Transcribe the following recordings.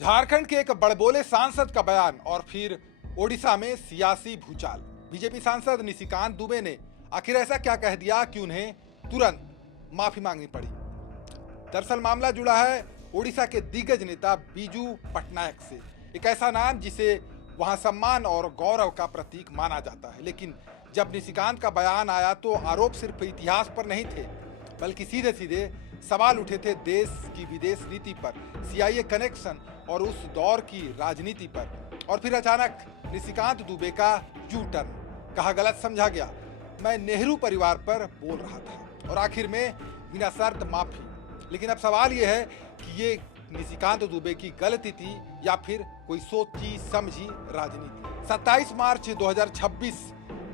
झारखंड के एक बड़बोले सांसद का बयान और फिर ओडिशा में सियासी भूचाल। बीजेपी सांसद निशिकांत दुबे ने आखिर ऐसा क्या कह दिया कि उन्हें तुरंत माफी मांगनी पड़ी। दरअसल मामला जुड़ा है ओडिशा के दिग्गज नेता बीजू पटनायक से, एक ऐसा नाम जिसे वहां सम्मान और गौरव का प्रतीक माना जाता है। लेकिन जब निशिकांत का बयान आया तो आरोप सिर्फ इतिहास पर नहीं थे, बल्कि सीधे सीधे सवाल उठे थे देश की विदेश नीति पर, सीआईए कनेक्शन और उस दौर की राजनीति पर। और फिर अचानक निशिकांत दुबे का यू टर्न, कहा गलत समझा गया, मैं नेहरू परिवार पर बोल रहा था, और आखिर में बिना शर्त माफी। लेकिन अब सवाल यह है कि ये निशिकांत दुबे की गलती थी या फिर कोई सोची समझी राजनीति। 27 मार्च 2026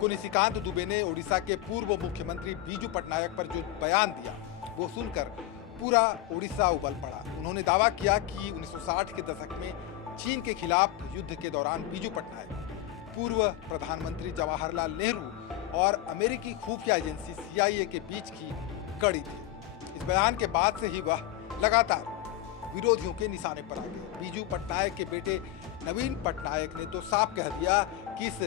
को निशिकांत दुबे ने ओडिशा के पूर्व मुख्यमंत्री बीजू पटनायक पर जो बयान दिया, वो सुनकर पूरा ओडिशा उबल पड़ा। उन्होंने दावा किया कि 1960 के दशक में चीन के खिलाफ युद्ध के दौरान बीजू पटनायक पूर्व प्रधानमंत्री जवाहरलाल नेहरू और अमेरिकी खुफिया एजेंसी सीआईए के बीच की कड़ी थी। इस बयान के बाद से ही वह लगातार विरोधियों के निशाने पर आ गए। बीजू पटनायक के बेटे नवीन पटनायक ने तो साफ कह दिया कि इस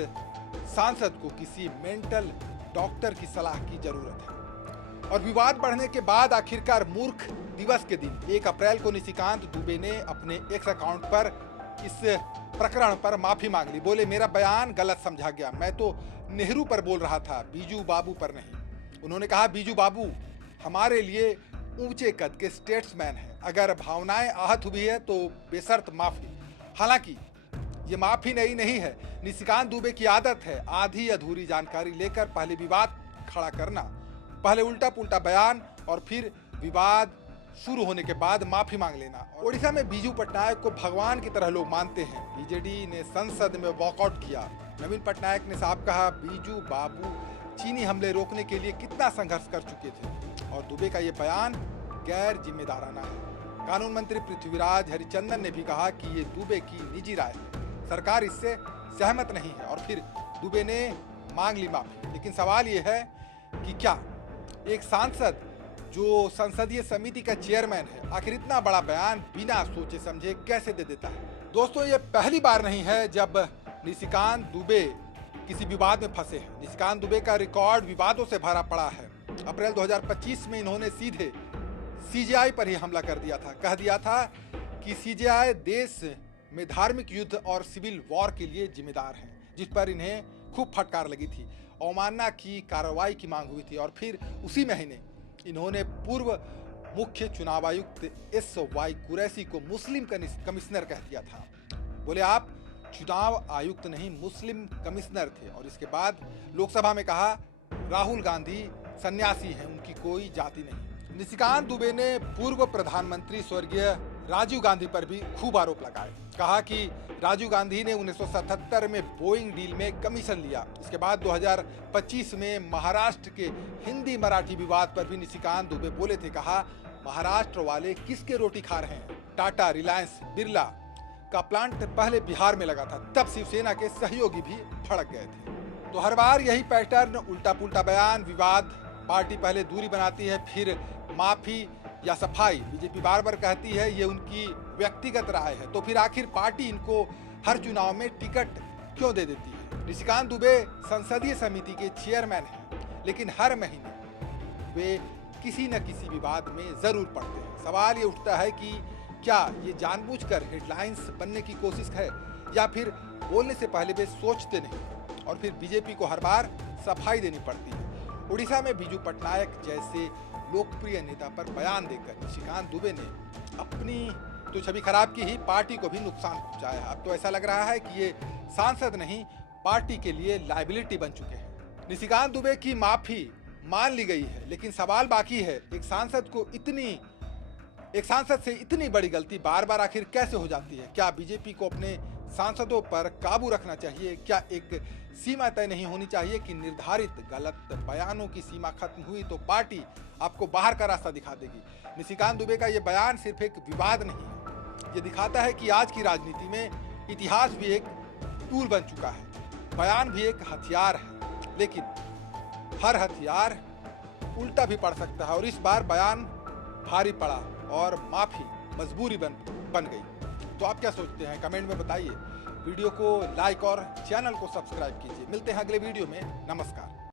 सांसद को किसी मेंटल डॉक्टर की सलाह की जरूरत है। और विवाद बढ़ने के बाद आखिरकार मूर्ख दिवस के दिन 1 अप्रैल को निशिकांत दुबे ने अपने एक्स अकाउंट पर इस प्रकरण पर माफी मांग ली। बोले, मेरा बयान गलत समझा गया, मैं तो नेहरू पर बोल रहा था, बीजू बाबू पर नहीं। उन्होंने कहा, बीजू बाबू हमारे लिए ऊंचे कद के स्टेट्समैन हैं, अगर भावनाएं आहत हुई है तो बेशर्त माफी। हालांकि ये माफी नहीं है, निशिकांत दुबे की आदत है आधी अधूरी जानकारी लेकर पहले विवाद खड़ा करना, पहले उल्टा पुल्टा बयान और फिर विवाद शुरू होने के बाद माफी मांग लेना। ओडिशा में बीजू पटनायक को भगवान की तरह लोग मानते हैं। बीजेडी ने संसद में वॉकआउट किया। नवीन पटनायक ने साफ कहा, बीजू बाबू चीनी हमले रोकने के लिए कितना संघर्ष कर चुके थे, और दुबे का ये बयान गैर जिम्मेदाराना है। कानून मंत्री पृथ्वीराज हरिचंदन ने भी कहा कि ये दुबे की निजी राय है, सरकार इससे सहमत नहीं है, और फिर दुबे ने मांग ली माफी। लेकिन सवाल ये है कि क्या एक सांसद जो संसदीय समिति का चेयरमैन है, आखिर इतना बड़ा बयान बिना सोचे समझे कैसे दे देता है? दोस्तों, ये पहली बार नहीं है जब निशिकांत दुबे किसी विवाद में फंसे हैं। निशिकांत दुबे का रिकॉर्ड विवादों से भरा पड़ा है। अप्रैल 2025 में इन्होंने सीधे सीजेआई पर ही हमला कर दिया था। कह दिया था कि सीजेआई देश में धार्मिक युद्ध और सिविल वॉर के लिए जिम्मेदार है, जिस पर इन्हें खूब फटकार लगी थी। अवमानना की कार्रवाई की मांग हुई थी, और फिर उसी महीने इन्होंने पूर्व मुख्य चुनाव आयुक्त एस.वाई. कुरैशी को मुस्लिम कमिश्नर कह दिया था। बोले, आप चुनाव आयुक्त नहीं, मुस्लिम कमिश्नर थे। और इसके बाद लोकसभा में कहा, राहुल गांधी सन्यासी हैं, उनकी कोई जाति नहीं। निशिकांत दुबे ने पूर्व प्रधानमंत्री स्वर्गीय राजीव गांधी पर भी खूब आरोप लगाए। कहा कि राजीव गांधी ने 1977 में बोइंग डील में कमीशन लिया। इसके बाद 2025 में महाराष्ट्र के हिंदी मराठी विवाद पर भी निशिकांत दुबे बोले थे। कहा, महाराष्ट्र वाले किसके रोटी खा रहे हैं? टाटा, रिलायंस, बिरला का प्लांट पहले बिहार में लगा था, तब शिवसेना के सहयोगी भी भड़क गए थे। तो हर बार यही पैटर्न, उल्टा पुल्टा बयान, विवाद, पार्टी पहले दूरी बनाती है, फिर माफी या सफाई। बीजेपी बार बार कहती है ये उनकी व्यक्तिगत राय है, तो फिर आखिर पार्टी इनको हर चुनाव में टिकट क्यों दे देती है? निशिकांत दुबे संसदीय समिति के चेयरमैन हैं, लेकिन हर महीने वे किसी न किसी विवाद में जरूर पड़ते हैं। सवाल ये उठता है कि क्या ये जानबूझकर हेडलाइंस बनने की कोशिश है, या फिर बोलने से पहले वे सोचते नहीं, और फिर बीजेपी को हर बार सफाई देनी पड़ती है। ओडिशा में बीजू पटनायक जैसे लोकप्रिय नेता पर बयान देकर निशिकांत दुबे ने अपनी तो छवि खराब की ही, पार्टी को भी नुकसान पहुंचाया। अब तो ऐसा लग रहा है कि ये सांसद नहीं, पार्टी के लिए लायबिलिटी बन चुके हैं। निशिकांत दुबे की माफी मान ली गई है, लेकिन सवाल बाकी है, एक सांसद से इतनी बड़ी गलती बार बार आखिर कैसे हो जाती है? क्या बीजेपी को अपने सांसदों पर काबू रखना चाहिए? क्या एक सीमा तय नहीं होनी चाहिए कि निर्धारित गलत बयानों की सीमा खत्म हुई तो पार्टी आपको बाहर का रास्ता दिखा देगी? निशिकांत दुबे का ये बयान सिर्फ एक विवाद नहीं है, ये दिखाता है कि आज की राजनीति में इतिहास भी एक टूल बन चुका है, बयान भी एक हथियार है, लेकिन हर हथियार उल्टा भी पड़ सकता है, और इस बार बयान भारी पड़ा और माफी मजबूरी बन गई। तो आप क्या सोचते हैं कमेंट में बताइए। वीडियो को लाइक और चैनल को सब्सक्राइब कीजिए। मिलते हैं अगले वीडियो में। नमस्कार।